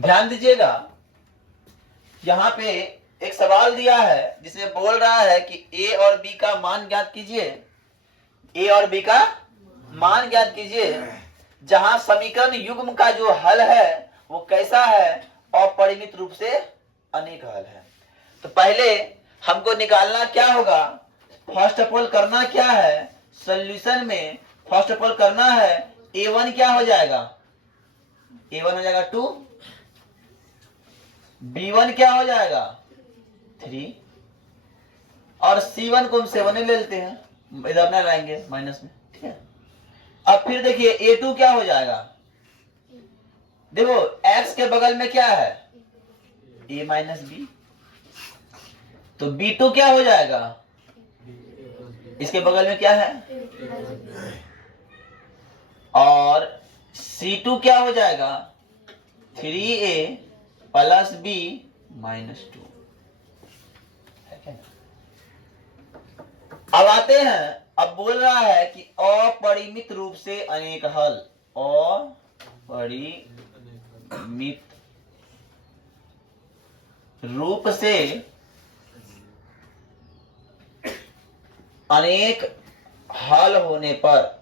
ध्यान दीजिएगा, यहाँ पे एक सवाल दिया है जिसमें बोल रहा है कि ए और बी का मान ज्ञात कीजिए। ए और बी का मान ज्ञात कीजिए, जहां समीकरण युग्म का जो हल है वो कैसा है, अपरिमित रूप से अनेक हल है। तो पहले हमको निकालना क्या होगा, फर्स्ट ऑफ ऑल करना क्या है, सॉल्यूशन में फर्स्ट ऑफ ऑल करना है a1 क्या हो जाएगा, a1 हो जाएगा 2, b1 क्या हो जाएगा 3, और c1 को हम 7 ले लेते हैं, इधर ना लाएंगे माइनस में, ठीक है। अब फिर देखिए a2 क्या हो जाएगा, देखो x के बगल में क्या है a माइनस बी, तो b2 क्या हो जाएगा, इसके बगल में क्या है, और c2 क्या हो जाएगा 3a प्लस b माइनस 2। अब आते हैं, अब बोल रहा है कि अपरिमित रूप से अनेक हल, अपरिमित रूप से अनेक हल होने पर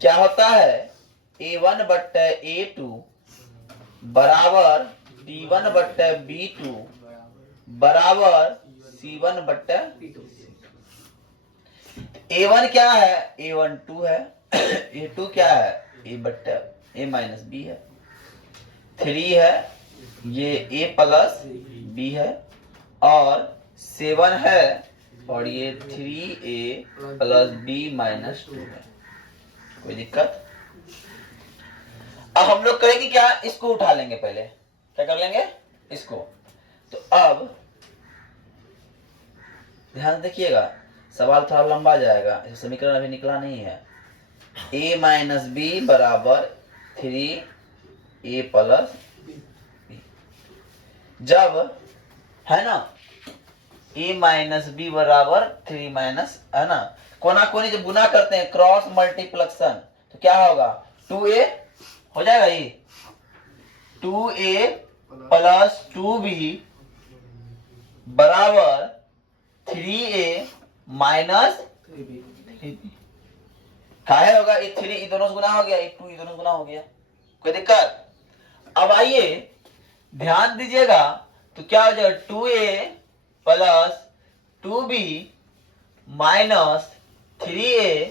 क्या होता है, a1 बट्टे a2 बराबर b1 बट्टे b2 बराबर c1 बट्टे a1 क्या है, a1 2 है, a2 क्या है a बट्टे a माइनस बी है, 3 है, ये a प्लस b है, और 7 है, और ये 3a प्लस b माइनस 2 है। कोई दिक्कत? अब हम लोग करेंगे क्या, इसको उठा लेंगे, पहले क्या कर लेंगे इसको। तो अब ध्यान देखिएगा, सवाल थोड़ा लंबा जाएगा, समीकरण अभी निकला नहीं है। a माइनस बी बराबर 3a प्लस बी, जब है ना a माइनस बी बराबर 3 माइनस, है ना, कोना कोनी जब गुना करते हैं क्रॉस मल्टीप्लेक्शन, तो क्या होगा 2a हो जाएगा, ये 2a प्लस 2b बराबर 3a माइनस 3b। काहे होगा, ये 3 ये दोनों से गुना हो गया, ये 2 ये दोनों से गुना हो गया, कोई दिक्कत? अब आइए ध्यान दीजिएगा, तो क्या हो जाएगा 2a plus 2b minus 3a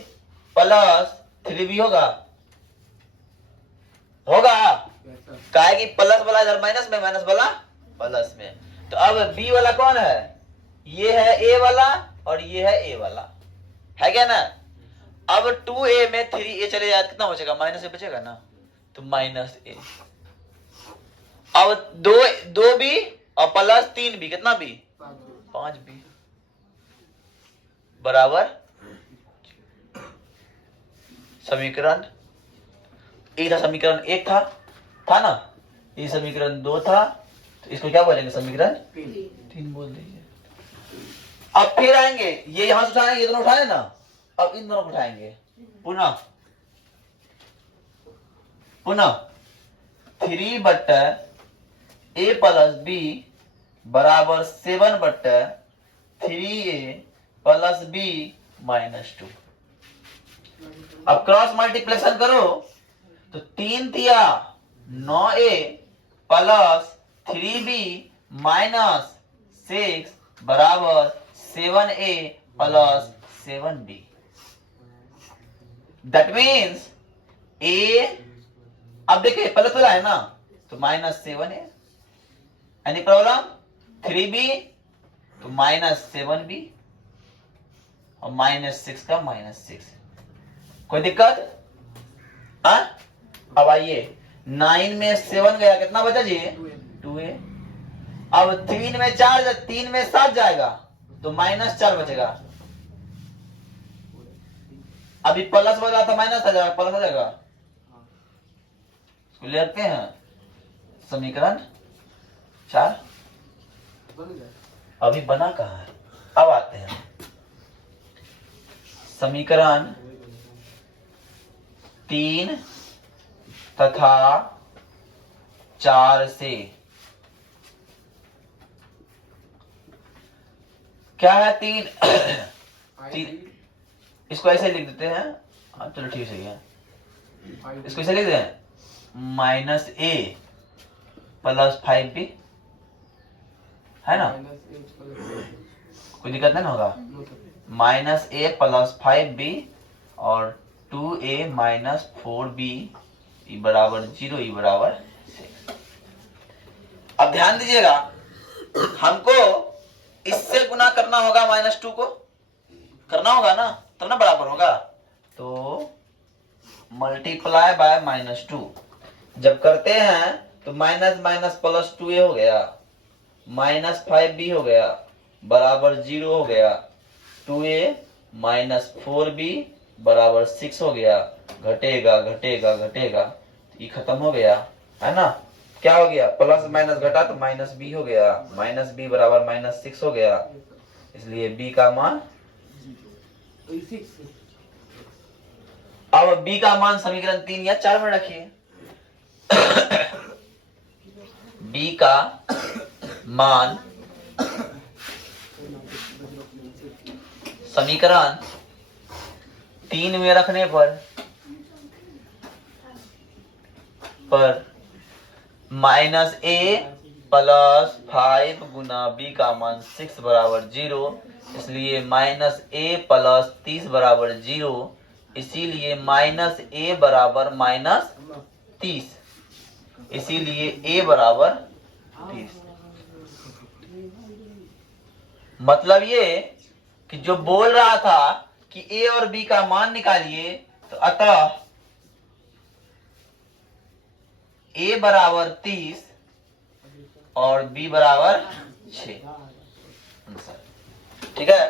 plus 3b होगा काहे कि प्लस वाला इधर माइनस में, माइनस वाला प्लस में। तो अब b वाला कौन है, ये है a वाला और ये है a वाला, है क्या ना। अब 2a में 3a चले जाए कितना बचेगा, माइनस से बचेगा ना, तो माइनस a। अब 2b और प्लस 3b कितना b, 5b बराबर समीकरण, ये था समीकरण 1 था ना, ये समीकरण 2 था, तो इसको क्या बोलेंगे, समीकरण 3 बोल दीजिए। अब फिर आएंगे, ये यहां से उठाएंगे, ये दोनों उठाए ना, अब इन दोनों को उठाएंगे, पुनः 3 बट्टे a प्लस b बराबर 7 बट्टे 3a प्लस b माइनस 2। अब क्रॉस मल्टीप्लेक्शन करो, तो 3 तिया 9a प्लस 3b माइनस 6 बराबर 7a plus 7b। That means a, अब देखिए प्लस वाला है ना, तो minus 7a, any problem, 3b तो माइनस 7b, और माइनस 6 का माइनस 6, कोई दिक्कत? अब आइए 9 में 7 गया, कितना बचा जी 2a। अब 3 में 4, 3 में 7 जाएगा, तो माइनस 4 बचेगा। अभी प्लस बचा तो माइनस आ जाएगा, प्लस आ जाएगा, इसको ले लेते हैं समीकरण 4। अभी बना कहाँ है, अब आते हैं समीकरण 3 तथा 4 से क्या है 3 इसको ऐसे लिख देते हैं। हाँ चलो ठीक है, इसको ऐसे लिख दें -a + 5b है ना, कोई दिक्कत नहीं होगा। -a + 5b और 2a - 4b = 0 = 6। अब ध्यान दीजिएगा, हमको इससे गुना करना होगा -2 को, करना होगा ना, तब ना बराबर होगा। तो मल्टीप्लाई बाय -2 जब करते हैं तो माइनस माइनस प्लस 2a हो गया, -5b हो गया, बराबर 0 हो गया, 2a - 4b बराबर 6 हो गया, घटेगा घटेगा घटेगा, ये खत्म हो गया है ना। क्या हो गया, प्लस माइनस घटा तो -b हो गया, -b बराबर -6 हो गया, इसलिए b का मान, अब b का मान समीकरण 3 या 4 में रखिए। b का मान समीकरण 3 में रखने पर -a + 5 गुना b का मान 6 बराबर 0, इसलिए -a + 30 बराबर 0, इसीलिए -a बराबर -30, इसीलिए a बराबर 30। मतलब ये कि जो बोल रहा था कि a और b का मान निकालिए, तो अतः a बराबर 30 और b बराबर 6। ठीक है,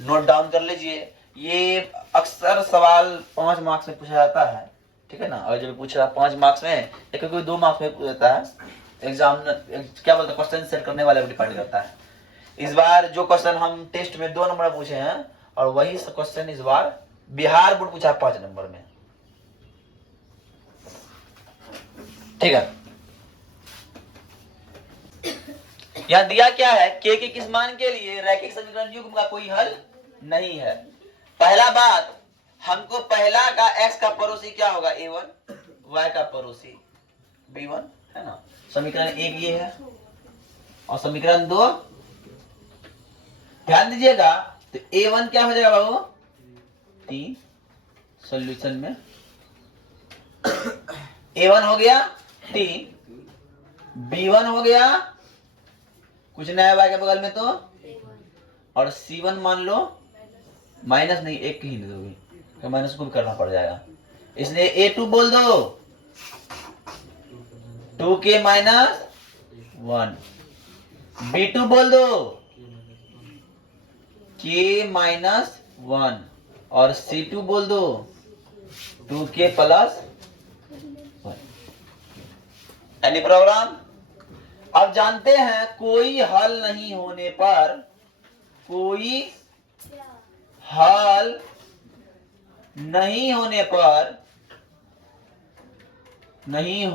नोट डाउन कर लीजिए, ये अक्सर सवाल 5 मार्क्स में पूछा जाता है। ठीक है ना, और जब पूछा 5 मार्क्स में, एक कोई 2 मार्क्स में पूछ जाता है। एग्जाम क्या बोलते हैं, क्वेश्चन सेट करने वाले पर डिपेंड करता है। इस बार जो क्वेश्चन हम टेस्ट में 2 नंबर पूछे हैं, और वही क्वेश्चन इस बार बिहार बोर्ड पूछा 5 नंबर में। ठीक है, यहां दिया क्या है, k के किस मान के लिए रैखिक समीकरण युग्म का कोई हल नहीं है। पहला बात, हमको पहला का x का पड़ोसी क्या होगा, a1, y का पड़ोसी b1 है ना। समीकरण 1 ये है, और समीकरण 2 ध्यान दीजिएगा, तो a1 क्या हो जाएगा बाबू, 3 सॉल्यूशन में a1 हो गया 3, b1 हो गया कुछ नया y के बगल में तो, और c1 मान लो माइनस नहीं, एक ही ले दोगे तो माइनस को भी करना पड़ जाएगा, इसलिए a2 बोल दो 2k - 1, b2 बोल दो k - 1, और c2 बोल दो 2k + 1। Any problem. अब जानते हैं कोई हल नहीं होने पर, कोई हल नहीं होने पर, नहीं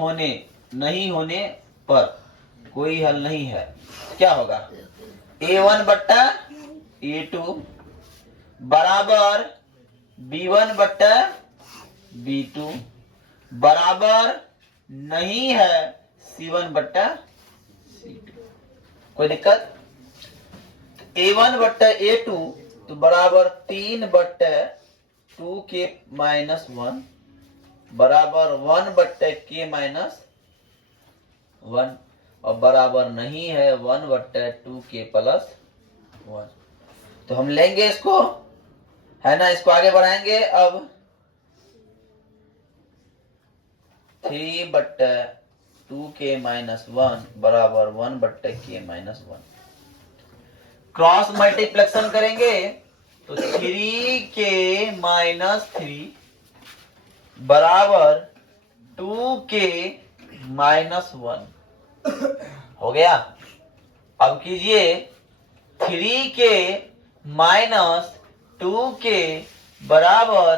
होने पर कोई हल नहीं है, क्या होगा, a1 बट्टा a2 बराबर b1 बट्टा b2 बराबर नहीं है c1 बट्टा c2। कोई दिक्कत, a1 बट्टा a2 तो बराबर 3 बट्टा 2k - 1 बराबर 1 बट्टा k - 1, और बराबर नहीं है 1 बट्टा 2k + 1। तो हम लेंगे इसको, है ना, इसको आगे बढ़ाएंगे। अब 3 बट्टा 2k - 1 बराबर 1 बट्टा k - 1। क्रॉस मल्टीप्लेक्शन करेंगे तो 3k - 3 बराबर 2k - 1 हो गया। अब कीजिए 3k - 2k बराबर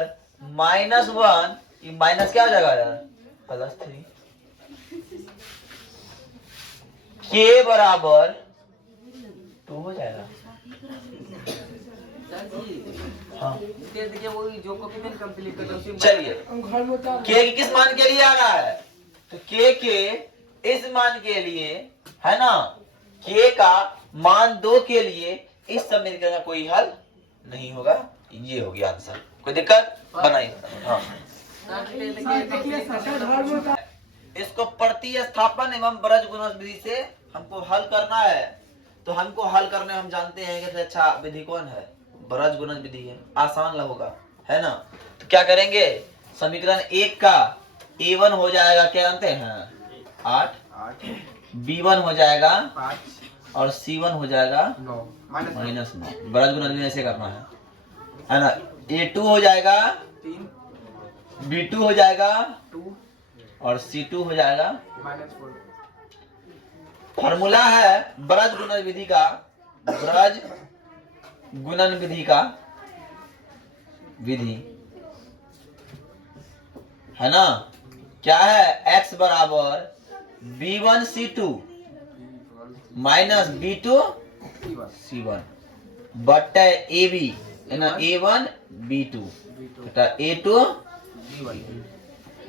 -1 ये माइनस क्या हो जाएगा यार, +3। के बराबर 2 हो जाएगा। हाँ देखिए वो जो कोफिशिएंट कंप्लीट करता है। चलिए, के किस मान के लिए आ रहा है, तो के इस मान के लिए है ना, के का मान 2 के लिए इस समीकरण का कोई हल नहीं होगा। ये हो गया आंसर, कोई दिक्कत बनाइए। हाँ इसको प्रतिस्थापन एवं बृहद गुणज विधि से हमको हल करना है। तो हमको हल करने हम जानते हैं कि अच्छा विधि कौन है, बृहद गुणज विधि है, आसान होगा है ना। तो क्या करेंगे, समीकरण 1 का a1 हो जाएगा, क्या जानते हैं 8, b1 हो जाएगा 5 और c1 हो जाएगा 9 -9। बृहद गुणज विधि ऐसे करना है ना। a2 हो जाएगा 3 b2 हो जाएगा 2 और c2 हो जाएगा। -4। फॉर्मूला है बृहद गुणज विधि का, बृहद गुणन विधि का विधि है ना, क्या है, x बराबर b1 c2 minus b2 c1 बट्टे ab है ना, a1 b2 बटा a2।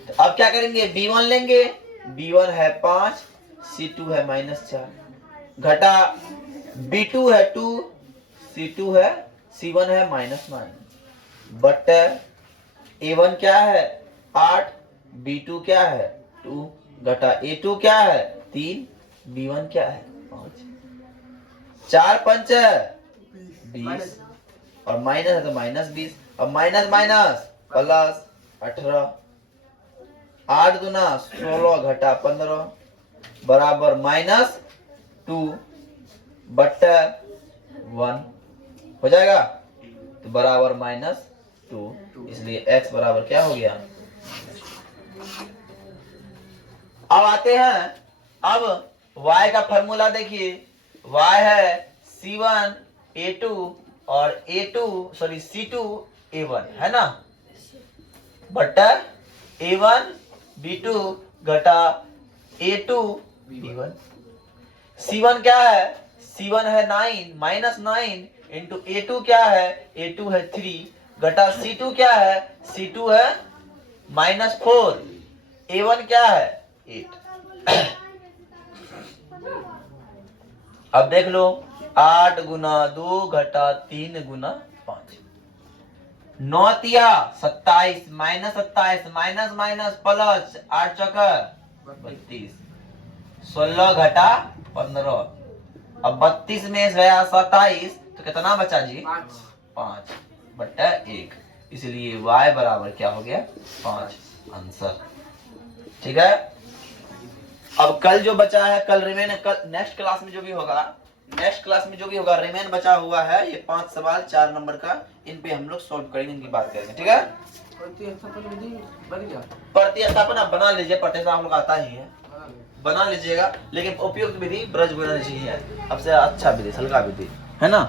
तो अब क्या करेंगे, b1 लेंगे, b1 है 5, c2 है -4 घटा b2 है 2, c2 है c1 है -9 बट्टे a1 क्या है 8, b2 क्या है 2 घटा a2 क्या है 3, b1 क्या है 5। 4 5 है 20 और माइनस है तो -20 और माइनस माइनस प्लस 18, 8 दूना 16 घटा 15 बराबर -2 बट्टा 1 हो जाएगा, तो बराबर -2, इसलिए x बराबर क्या हो गया। अब आते हैं, अब y का फॉर्मूला देखिए, y है c1 a2 और c2 a1 है ना, बट्टा a1 b2 घटा a2 b1। c1 क्या है, c1 है 9 -9 इंटू a2 क्या है, a2 है 3 घटा c2 क्या है, c2 है -4, a1 क्या है 8। अब देख लो, 8 गुना 2 घटा 3 गुना 5, 9 तिया 27 -27 माइनस प्लस 8 चौका 32, 16 घटा 15। अब 32 में से गया 27 तो कितना बचा जी, 5 बट्टा 1, इसलिए y बराबर क्या हो गया 5, आंसर। ठीक है, अब कल जो बचा है, कल रिमेन, कल नेक्स्ट क्लास में जो भी होगा रिमेन बचा हुआ है ये 5 सवाल 4 नंबर का, इन पे हम लोग सॉल्व करेंगे, इनकी बात करेंगे। ठीक है, प्रतिस्थापन आप बना लीजिए, प्रतिस्थापन हम लोग आता ही है, बना लीजिएगा, लेकिन उपयुक्त विधि ब्रज गुणज ही है, सबसे अच्छा विधि, हल्का विधि है ना।